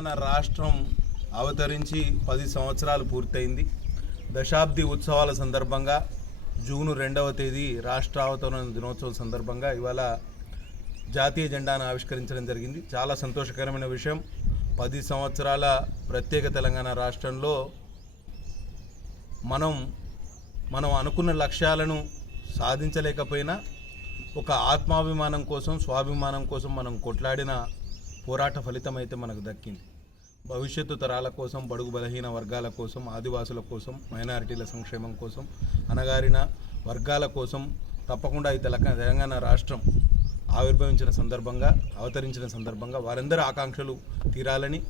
తెలంగాణ రాష్ట్రం అవతరించి 10 సంవత్సరాలు పూర్తయింది. దశాబ్ది ఉత్సవాల సందర్భంగా జూన్ 2వ తేదీ రాష్ట్ర అవతరణ దినోత్సవం సందర్భంగా ఇవాళ జాతీయ జెండాను ఆవిష్కరించడం జరిగింది. చాలా సంతోషకరమైన విషయం. 10 సంవత్సరాల ప్రత్యేక తెలంగాణ రాష్ట్రంలో మనం అనుకున్న లక్ష్యాలను సాధించలేకపోయినా ఒక ఆత్మాభిమానం కోసం, స్వాభిమానం కోసం మనం కొట్లాడిన పోరాట ఫలితం అయితే మనకు దక్కింది. భవిష్యత్తు తరాల కోసం, బడుగు బలహీన వర్గాల కోసం, ఆదివాసుల కోసం, మైనారిటీల సంక్షేమం కోసం, అణగారిన వర్గాల కోసం తప్పకుండా ఈ తెలంగాణ రాష్ట్రం ఆవిర్భవించిన సందర్భంగా, అవతరించిన సందర్భంగా వారందరి ఆకాంక్షలు తీరాలని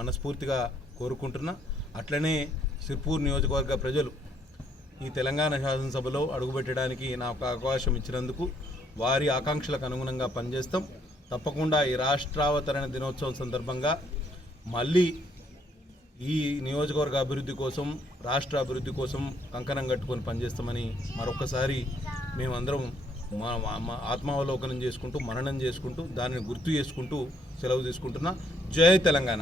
మనస్ఫూర్తిగా కోరుకుంటున్నా. అట్లనే సిర్పూర్ నియోజకవర్గ ప్రజలు ఈ తెలంగాణ శాసనసభలో అడుగుపెట్టడానికి నాకు అవకాశం ఇచ్చినందుకు వారి ఆకాంక్షలకు అనుగుణంగా పనిచేస్తాం. తప్పకుండా ఈ రాష్ట్రావతరణ దినోత్సవం సందర్భంగా మళ్ళీ ఈ నియోజకవర్గ అభివృద్ధి కోసం, రాష్ట్ర అభివృద్ధి కోసం కంకణం కట్టుకొని పనిచేస్తామని మరొకసారి మేమందరం మా ఆత్మావలోకనం చేసుకుంటూ, మననం చేసుకుంటూ, దానిని గుర్తు చేసుకుంటూ సెలవు తీసుకుంటున్నా. జై తెలంగాణ.